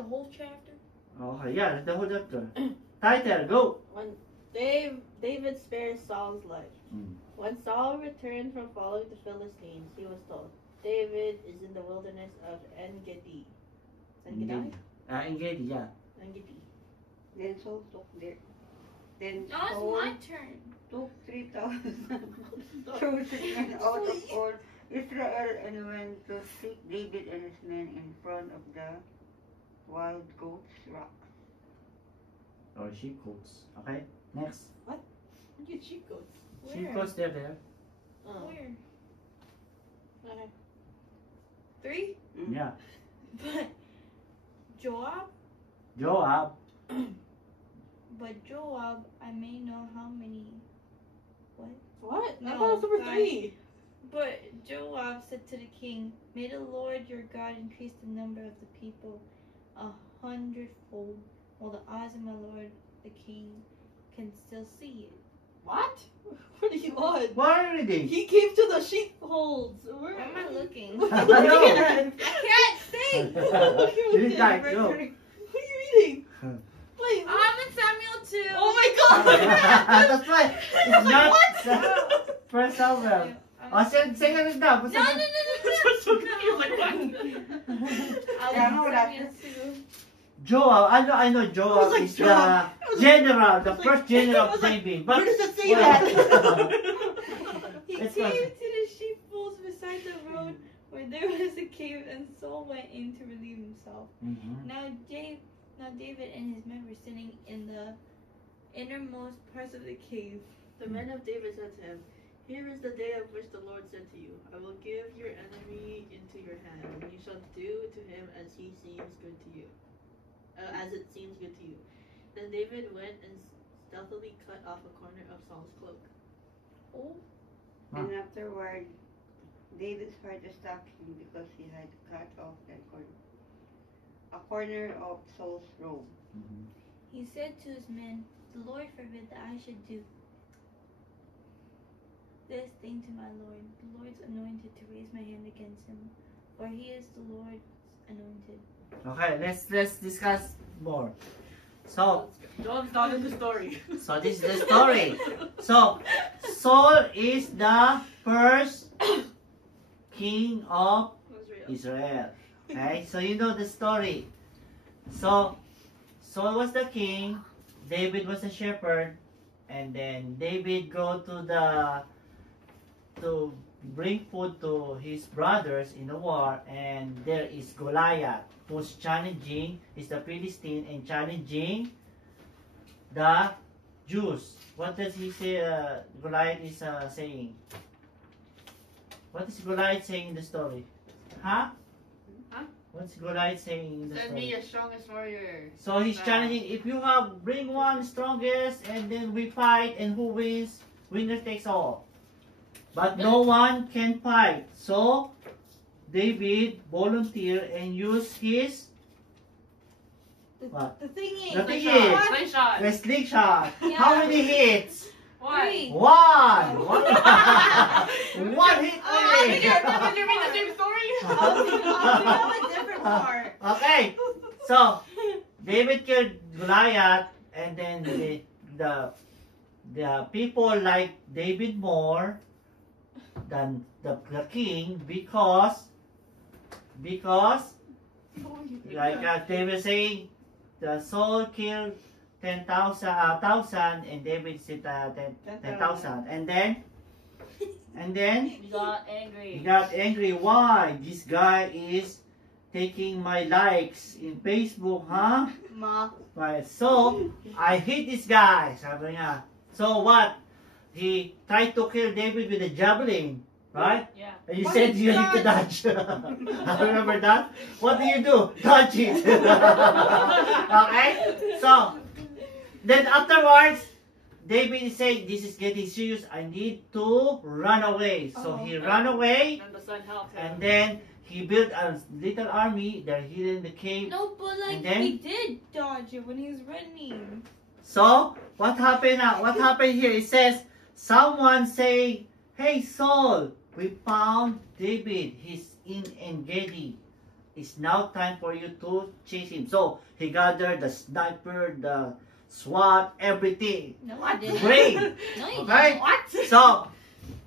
the whole chapter? Okay, yeah, the whole chapter. Title, go. When David spares Saul's life. When Saul returned from following the Philistines, he was told, David is in the wilderness of En-Gedi. En-Gedi? Engedi, yeah. En-Gedi. Then Saul took their. Then Now it's Saul my turn. took 3,000 chosen men out of all Israel and went to seek David and his men in front of the wild goats rock. Or sheep goats. Okay, next. What? You get sheep goats. Sheep goats, they're there. Oh. Where? Okay. 3? Yeah. But Joab, Joab. but Joab, I may know how many. What? What? I No, thought it was number guys. 3. But Joab said to the king, May the Lord your God increase the number of the people 100-fold, while the eyes of my lord the king can still see it. What? What are you on? What are you reading? He came to the sheepfolds. Where Where am I looking? What I are you know. looking at? I can't think! What are you This reading? guy, What no. are you reading? Wait. I'm in Samuel 2. Oh my god! That's right. I It's was like, not what? First Samuel. Oh, second is now. No, no, no, no, I'm so confused. Like, what? I was in Samuel 2. Joab, I know I Joab was like, is Joab. the general, the I was first like- general I of was like, David. Where But does it say well, that? He It's came fine. to the sheepfolds beside the road where there was a cave, and Saul went in to relieve himself. Mhm. Now David and his men were sitting in the innermost parts of the cave. The men of David said to him, Here is the day of which the Lord said to you, I will give your enemy into your hand, and you shall do to him as he seems good to you. As it seems good to you. Then David went and stealthily cut off a corner of Saul's cloak. Oh, And afterward, David's heart attacked him because he had cut off a corner of Saul's robe. Mhm. he said to his men, The Lord forbid that I should do this thing to my Lord, the Lord's anointed, to raise my hand against him, for he is the Lord's anointed. Okay, let's discuss more. So John's not in the story. this is the story. So Saul is the first king of Israel. Okay, so you know the story. So Saul was the king, David was the shepherd, and then David go to bring food to his brothers in the war, and there is Goliath who's challenging, is the Philistine and challenging the Jews. What does he say? Goliath is saying. What is Goliath saying in the story? Huh? Huh? What's Goliath saying in the Send story? me a strongest warrior. So he's challenging, if you have, bring one strongest and then we fight, and who wins, winner takes all. But no one can fight. So David volunteered and used his what? The thingy. The thingy. Slingshot. The slingshot. Yeah. How many hits? Three. One. One hit Did you only. read the same story? I'll tell a different part. Okay. So David killed Goliath, and then the people like David more than the king because like they were saying, the Saul killed 1,000 and David said 10,000, and then He got he angry. got angry. Why? This guy is taking my likes in Facebook, huh? Ma. Right. So I hate this guy, sabi niya. So what? He tried to kill David with a javelin, right? Yeah. And you What said is you need to that? dodge. I remember that. What do you do? Dodge it. Okay? So, then afterwards, David is saying, this is getting serious. I need to run away. So he ran away, And the son helped him. and then he built a little army. They're hidden in the cave. No, but like And then? he did dodge it when he was running. So, what happened now? What happened here? It says, someone say, hey Saul, we found David. He's in En-Gedi. it's now time for you to chase him. So he gathered the sniper, the SWAT, everything. No, I didn't. Great. No, you Okay? didn't. What? So,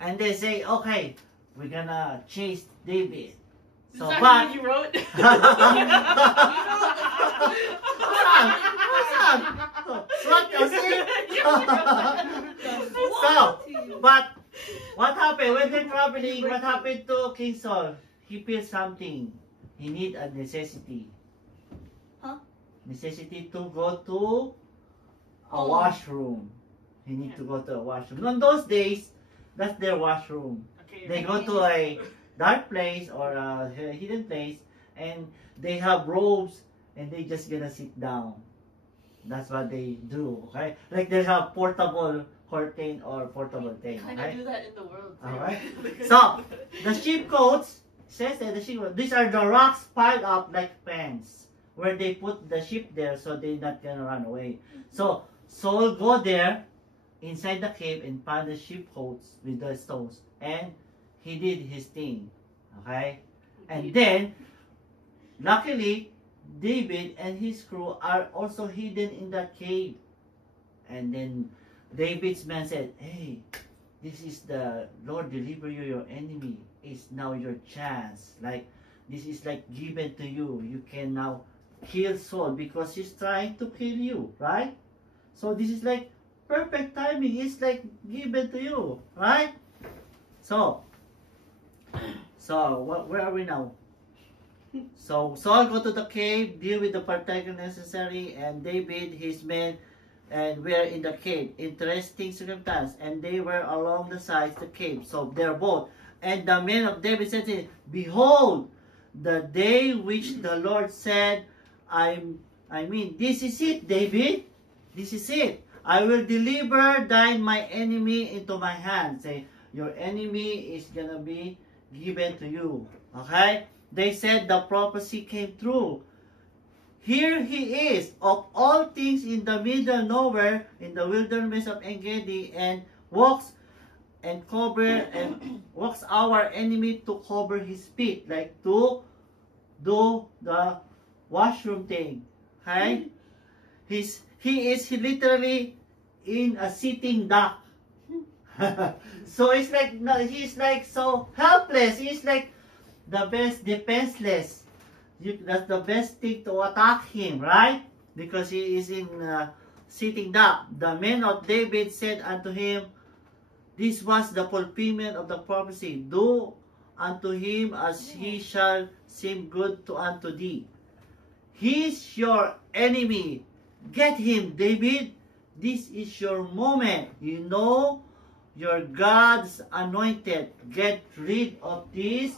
and they say, okay, we're gonna chase David. Is So, that but what you wrote? SWAT kasi? So, but what happened when they're traveling? What happened to King Saul? He feels something. He need a necessity. Huh? Necessity to go to a Oh. washroom. He need to go to a washroom. On those days, that's their washroom. Okay. They go to a dark place or a hidden place, and they have robes, and they just gonna sit down. That's what they do. Okay, like they have portable curtain or portable thing. Kind Okay? of do that in the world. too. Alright. So, the sheepcoats says that these are the rocks piled up like fence where they put the sheep there so they're not gonna run away. So Saul go there inside the cave and found the sheepcoats with the stones, and he did his thing. Okay, and then luckily David and his crew are also hidden in the cave, and then David's man said, "Hey, this is the Lord deliver you your enemy. It's now your chance. Like this is like given to you. You can now kill Saul because he's trying to kill you, right? So this is like perfect timing. It's like given to you, right? So where are we now? So Saul go to the cave, deal with the particular necessary, and David, his men, and we are in the cave. Interesting circumstance. And they were along the sides of the cave. So they're both. And the men of David said to him, behold, the day which the Lord said, I mean, this is it, David. This is it. I will deliver thine my enemy into my hand. Say, your enemy is gonna be given to you. Okay? They said the prophecy came true. Here he is, of all things in the middle nowhere, in the wilderness of Engedi, and walks our enemy to cover his feet, like to do the washroom thing. Okay? He is literally in a sitting duck. So it's like he's like so helpless. He's like the best defenseless. That's the best thing to attack him, right? Because he is in sitting duck. The men of David said unto him, this was the fulfillment of the prophecy. Do unto him as he shall seem good to unto thee. He's your enemy. Get him, David. This is your moment. You know you're God's anointed. Get rid of this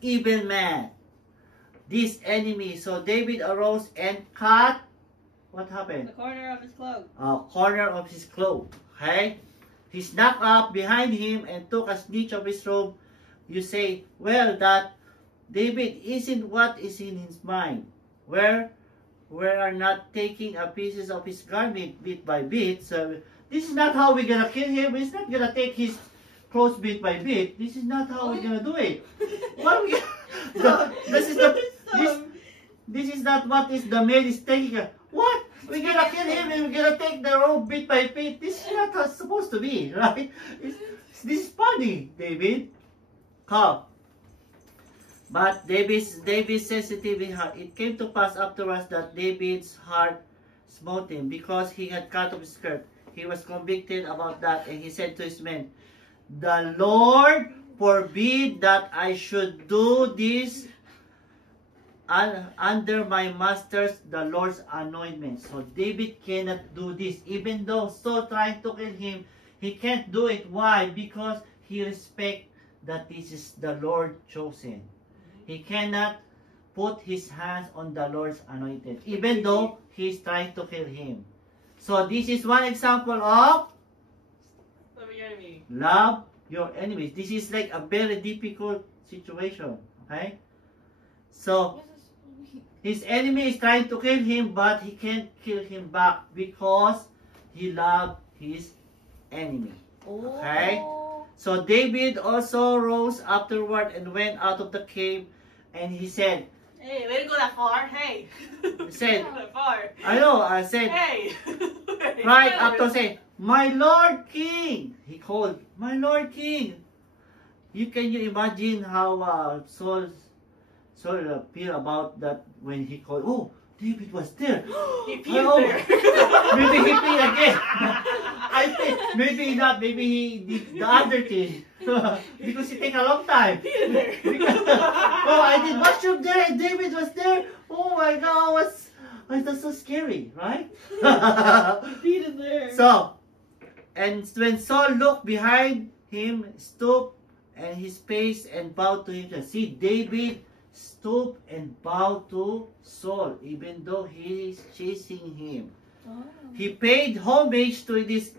evil man, this enemy. So David arose and cut. What happened? The corner of his cloak. A corner of his cloak. Okay? He snuck up behind him and took a snitch of his robe. You say, well, that David isn't what is in his mind. We are not taking a pieces of his garment bit by bit. So this is not how we're gonna kill him. We're not gonna take his clothes bit by bit. This is not how we're gonna do it. What are we gonna, this is not what is the man is taking. What? We're gonna kill him and we're gonna take the robe bit by bit. This is not how it's supposed to be, right? This is funny, David. Come. But David's sensitive heart. It came to pass afterwards that David's heart smote him because he had cut off his skirt. He was convicted about that, and he said to his men, the Lord forbid that I should do this under my master's, the Lord's anointment. So David cannot do this. Even though Saul trying to kill him, he can't do it. Why? Because he respects that this is the Lord chosen. He cannot put his hands on the Lord's anointed, even though he's trying to kill him. So this is one example of love your enemies. This is like a very difficult situation. Okay? So his enemy is trying to kill him, but he can't kill him back because he loved his enemy. Okay? So David also rose afterward and went out of the cave, and he said, Hey, way to go that far. Hey. Said, that far. I know, I said, Hey. right after say, my Lord King. He called, my Lord King. Can you imagine how Saul feel about that when he called? Oh, David was there. He peed there. Maybe he peed again. I think maybe not. Maybe he did the other thing because it take a long time. Peed there. Oh, I did mushroom there and David was there. Oh my God, that's so scary, right? Peed in there. So, and when Saul looked behind him, stooped and his face and bowed to him. See, David stooped and bowed to Saul, even though he is chasing him. Oh. He paid homage to this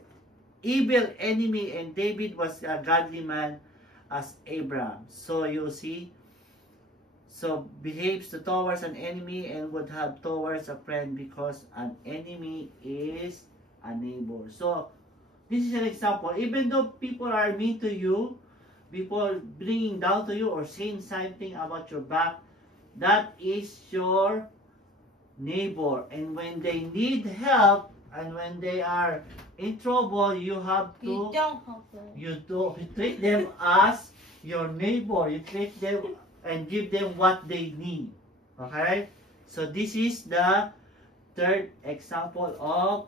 evil enemy, and David was a godly man as Abraham. So you see, so behaves towards an enemy and would have towards a friend, because an enemy is a neighbor. So this is an example. Even though people are mean to you, people bringing down to you or saying something about your back, that is your neighbor. And when they need help and when they are in trouble, you have to, You don't help them. you treat them as your neighbor. You treat them and give them what they need. Okay? So this is the third example of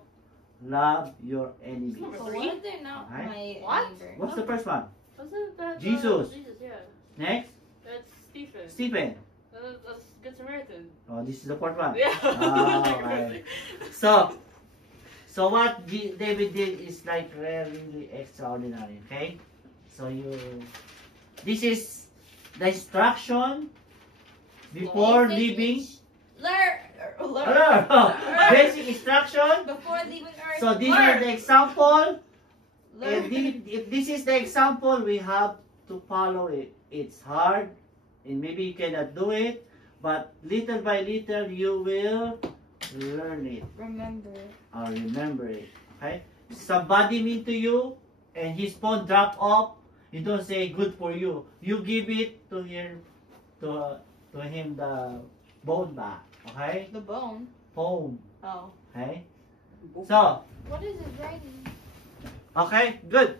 love your enemies. So what if they're not Right. my What? neighbor? What's the first one? Wasn't that Jesus. Jesus, yeah. Next, That's Stephen. Stephen. That's Good Samaritan. Oh, this is the fourth one. Yeah. Oh, right. So what David did is like really extraordinary. Okay, so this is the instruction before leaving. Basic instruction. Before leaving Earth. So these are the example. If this is the example, we have to follow it. It's hard, and maybe you cannot do it, but little by little you will learn it Remember. or remember it. Okay? Somebody mean to you, and his phone drop off. You don't say good for you. You give it to him, to him the phone back. Okay? The bone. Phone. Oh. Okay? So What is it writing? okay, good.